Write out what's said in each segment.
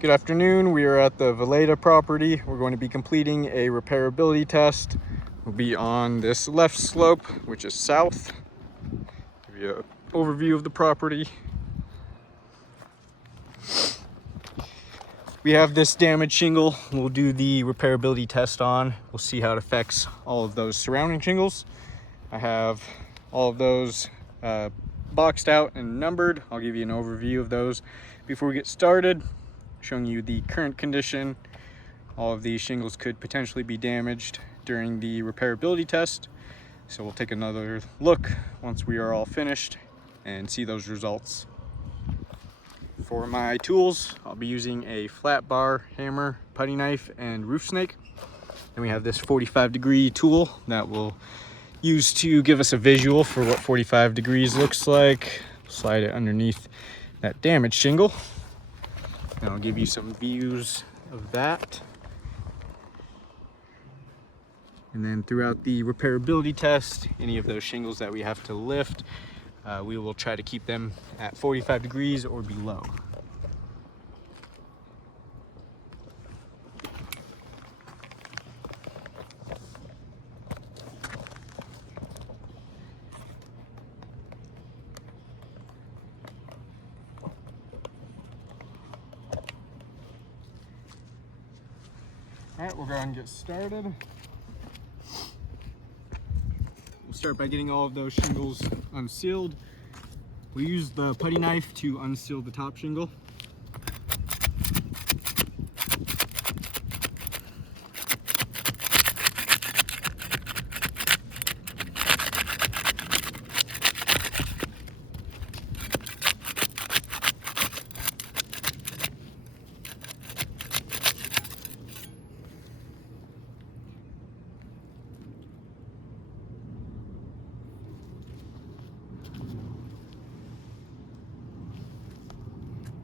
Good afternoon. We are at the Valeda property. We're going to be completing a repairability test. We'll be on this left slope, which is south. Give you an overview of the property. We have this damaged shingle we'll do the repairability test on. We'll see how it affects all of those surrounding shingles. I have all of those boxed out and numbered. I'll give you an overview of those before we get started, showing you the current condition. All of these shingles could potentially be damaged during the repairability test. So we'll take another look once we are all finished and see those results. For my tools, I'll be using a flat bar, hammer, putty knife, and roof snake. Then we have this 45-degree tool that we'll use to give us a visual for what 45 degrees looks like. Slide it underneath that damaged shingle. And I'll give you some views of that. And then throughout the repairability test, any of those shingles that we have to lift, we will try to keep them at 45 degrees or below. All right, we'll go ahead and get started. We'll start by getting all of those shingles unsealed. We use the putty knife to unseal the top shingle.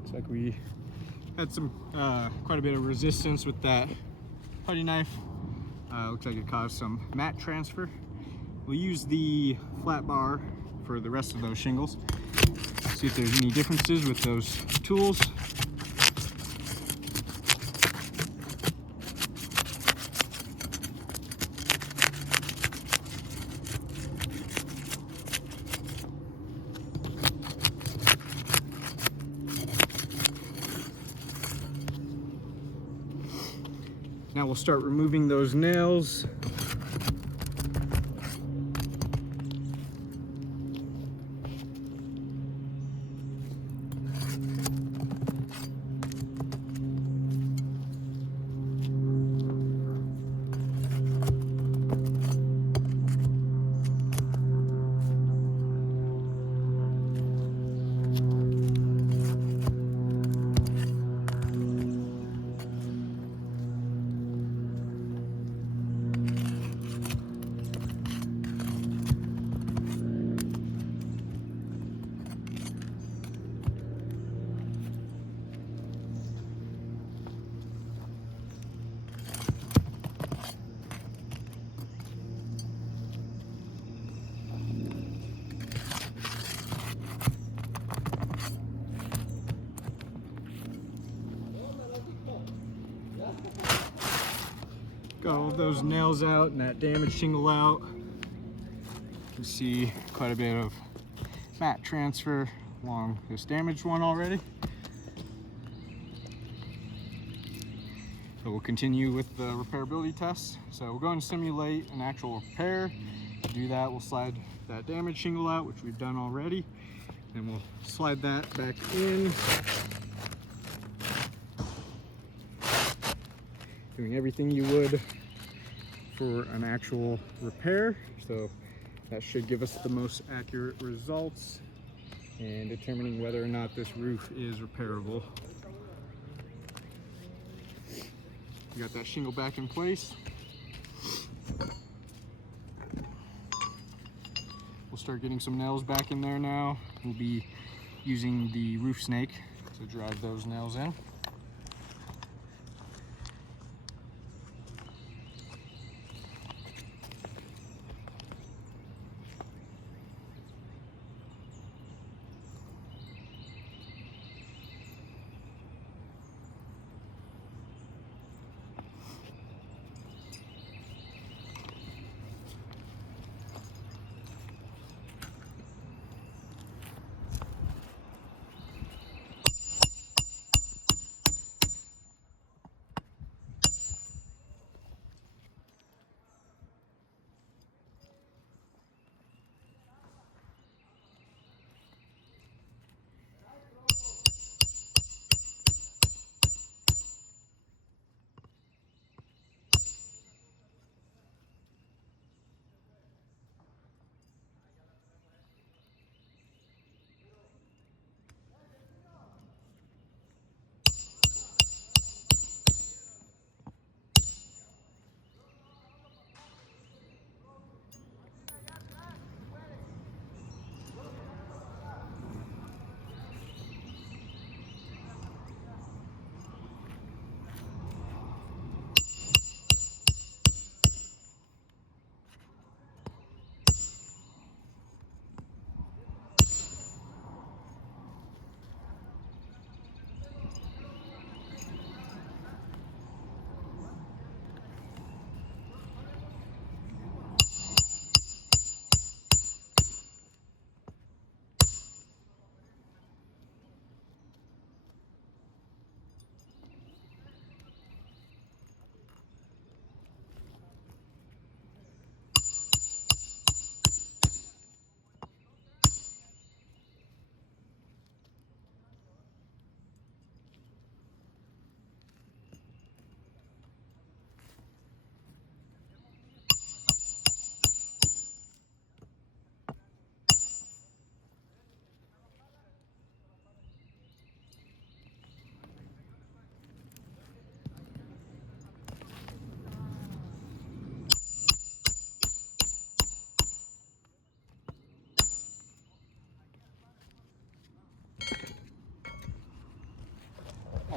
Looks like we had some quite a bit of resistance with that putty knife. Looks like it caused some mat transfer. We'll use the flat bar for the rest of those shingles. See if there's any differences with those tools. Now we'll start removing those nails. Got all those nails out and that damaged shingle out. You can see quite a bit of mat transfer along this damaged one already. So we'll continue with the repairability test. So we're going to simulate an actual repair. To do that, we'll slide that damaged shingle out, which we've done already. And we'll slide that back in. Doing everything you would for an actual repair. So that should give us the most accurate results in determining whether or not this roof is repairable. We got that shingle back in place. We'll start getting some nails back in there now. We'll be using the roof snake to drive those nails in.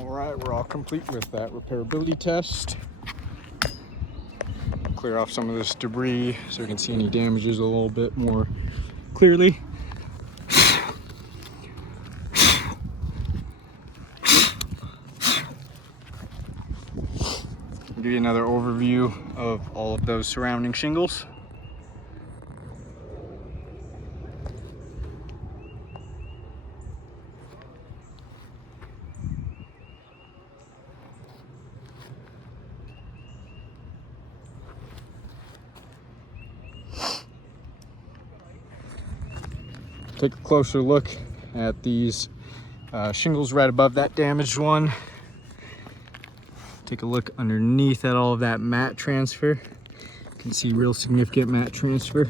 All right, we're all complete with that repairability test. Clear off some of this debris so we can see any damages a little bit more clearly. I'll give you another overview of all of those surrounding shingles. Take a closer look at these shingles right above that damaged one. Take a look underneath at all of that mat transfer. You can see real significant mat transfer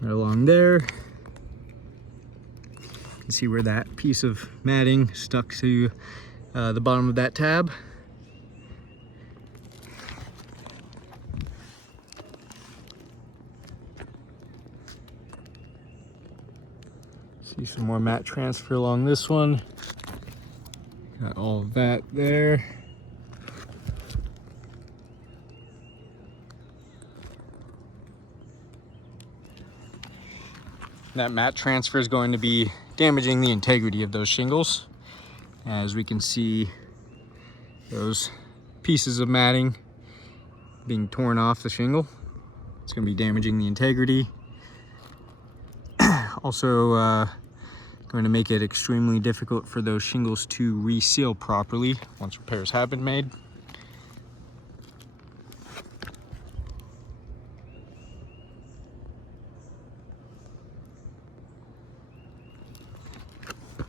right along there. You can see where that piece of matting stuck to the bottom of that tab. See some more mat transfer along this one. Got all of that there. That mat transfer is going to be damaging the integrity of those shingles. As we can see, those pieces of matting being torn off the shingle. It's going to be damaging the integrity. Also going to make it extremely difficult for those shingles to reseal properly once repairs have been made. You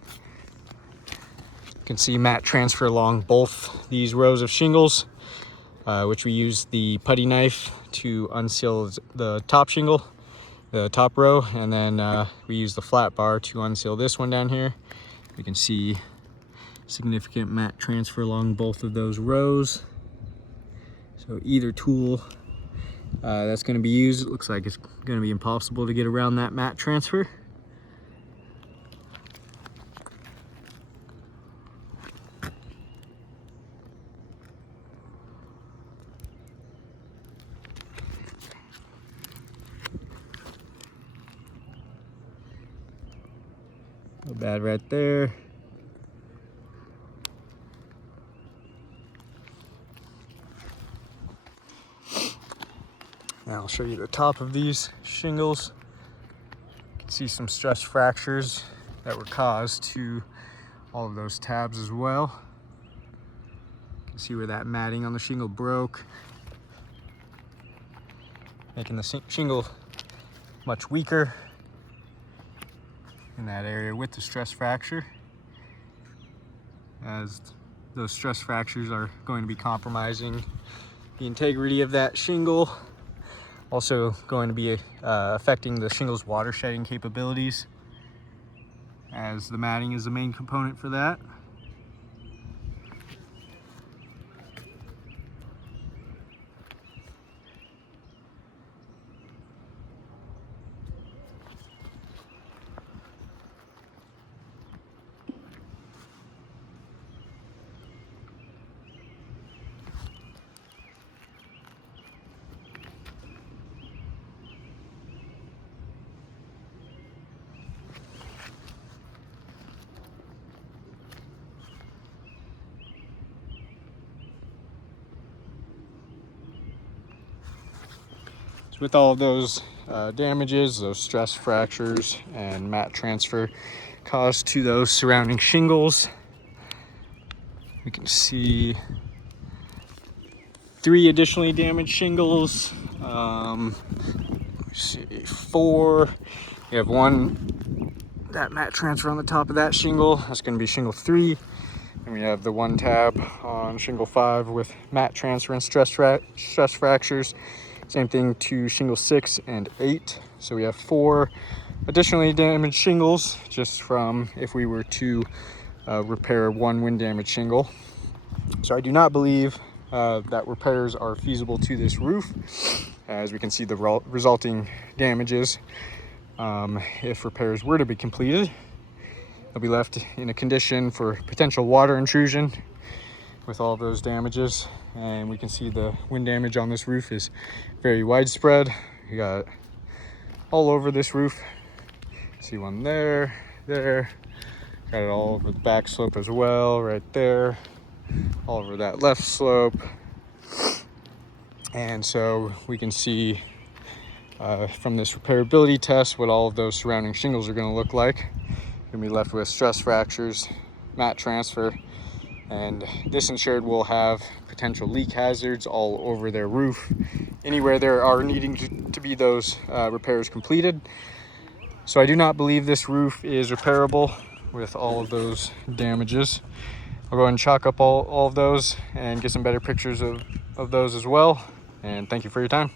can see mat transfer along both these rows of shingles, which we use the putty knife to unseal the top shingle, the top row, and then we use the flat bar to unseal this one down here. You can see significant mat transfer along both of those rows. So either tool that's going to be used, it looks like it's going to be impossible to get around that mat transfer. Not bad right there. Now I'll show you the top of these shingles. You can see some stress fractures that were caused to all of those tabs as well. You can see where that matting on the shingle broke, making the shingle much weaker in that area with the stress fracture, as those stress fractures are going to be compromising the integrity of that shingle. Also going to be affecting the shingle's water shedding capabilities, as the matting is the main component for that. With all of those damages, those stress fractures and mat transfer caused to those surrounding shingles, we can see 3 additionally damaged shingles. Let's see, 4. We have 1 that mat transfer on the top of that shingle. That's going to be shingle 3. And we have the 1 tab on shingle 5 with mat transfer and stress fractures. Same thing to shingle 6 and 8. So we have 4 additionally damaged shingles just from if we were to repair 1 wind damaged shingle. So I do not believe that repairs are feasible to this roof, as we can see the resulting damages if repairs were to be completed. They'll be left in a condition for potential water intrusion with all of those damages. And we can see the wind damage on this roof is very widespread. You got all over this roof. See one there, there. Got it all over the back slope as well, right there. All over that left slope. And so we can see from this repairability test what all of those surrounding shingles are going to look like. You're going to be left with stress fractures, mat transfer, and this insured will have potential leak hazards all over their roof, anywhere there are needing to be those repairs completed. So I do not believe this roof is repairable with all of those damages. I'll go ahead and chalk up all of those and get some better pictures of those as well. And thank you for your time.